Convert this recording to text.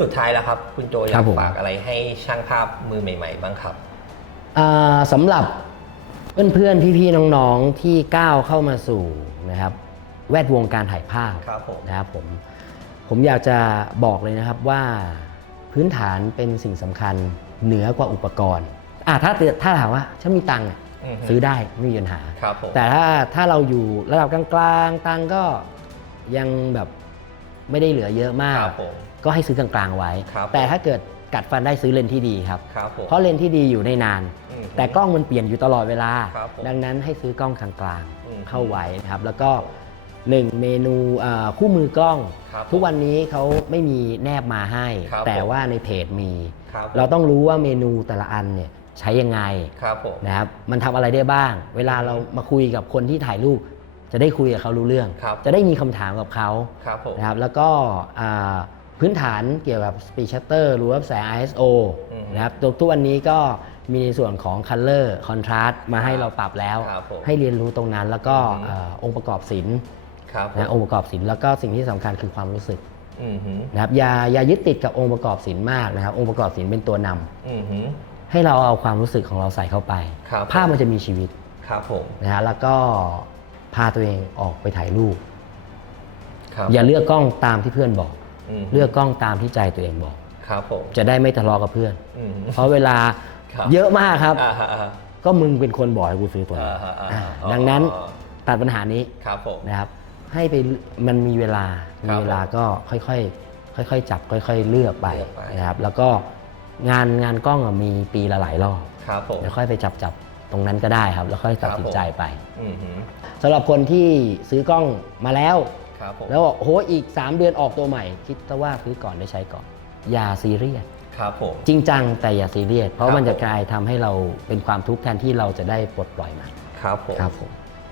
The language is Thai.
สุดท้ายแล้วครับ คุณโจอครัยาบกผม ฝากอะไรให้ช่างภาพมือใหม่ ๆ บ้างครับ อ่าสำหรับเพื่อนๆ พี่ๆ น้องๆ ที่ก้าวเข้ามาสู่นะครับแวดวงการถ่ายภาพครับผม นะครับผมผมอยากจะบอกเลยนะครับว่าพื้นฐานเป็นสิ่งสำคัญเหนือกว่าอุปกรณ์อะถ้าถ้าถามว่าฉันมีตังค์อะอือฮึซื้อได้ไม่มีปัญหา ครับผม แต่ถ้าถ้าเราอยู่ระดับกลางๆ ตังค์ก็ยังแบบ ไม่ได้เหลือเยอะมาก ครับผม ก็ให้ซื้อกลางๆไว้ ครับ แต่ถ้าเกิดกัดฟันได้ซื้อเลนส์ที่ดีครับ ครับผม เพราะเลนส์ที่ดีอยู่ได้นาน อืมแต่กล้องมันเปลี่ยนอยู่ตลอดเวลา ครับผมดังนั้นให้ซื้อกล้องกลางอืมๆเข้าไว้นะครับ แล้วก็หนึ่งเมนูอ่าคู่มือกล้อง ครับทุกวันนี้เขาไม่มีแนบมาให้ ครับแต่ผม ว่าในเพจมี ครับเราต้องรู้ว่าเมนูแต่ละอันเนี่ยใช้ยังไงครับผม นะครับ มันทำอะไรได้บ้าง เวลาเรามาคุยกับคนที่ถ่ายรูป จะได้คุยกับเขารู้เรื่อง ครับจะได้มีคำถามกับเขาครับผมนะครับแล้วก็อ่าพื้นฐานเกี่ยวกับ Speed Shutter หรือว่าแสง ISO อืมนะครับตัวทุกวันนี้ก็มีในส่วนของ Color Contrast มาให้เราปรับแล้ว ครับผมให้เรียนรู้ตรงนั้นแล้วก็อืม เอ่อองค์ประกอบศิลป์ครับผมนะองค์ประกอบศิลป์แล้วก็สิ่งที่สำคัญคือความรู้สึกอือหือนะครับอย่าอย่ายึดติดกับองค์ประกอบศิลป์มากนะครับองค์ประกอบศิลป์เป็นตัวนำอือหือให้เราเอาความรู้สึกของเราใส่เข้าไป ครับ ภาพมันจะมีชีวิต ครับผม นะฮะแล้วก็ พาตัวเองออกไปถ่ายรูป ครับอย่าเลือกกล้องตามที่เพื่อนบอก มเลือกกล้องตามที่ใจตัวเองบอก ครับผมจะได้ไม่ทะเลาะกับเพื่อน อือหือเพราะเวลาครับ เยอะมากครับ อ่าฮะอ่าฮะก็มึงเป็นคนบอกให้กูซื้อตัวนี้อ่าฮะอ่าฮะอ่าอ๋อดังนั้นตัดปัญหานี้ครับผม นะครับ ให้ไปมันมีเวลาครัมีบเวลาก็ค่อยๆค่อยๆจับค่อย ๆ เลือกไปเลือกไป นะครับ แล้วก็งานงานกล้องอะมีปีละหลายรอบครับผม แล้วค่อยไปจับจับ ตรงนั้นก็ได้ครับ แล้วค่อยตัดสินใจไปอือหือสำหรับคนที่ซื้อกล้องมาแล้ว ครับผมแล้วบอกโอ้โหอีก 3 เดือนออกตัวใหม่ คิดซะว่าซื้อก่อนได้ใช้ก่อน อย่าซีเรียส ครับผม จริงจังแต่อย่าซีเรียส เพครัราะบ มันจะผมกลายทำให้เราเป็นความทุกข์แทนที่เราจะได้ปลดปล่อยมันครับผม ครับผม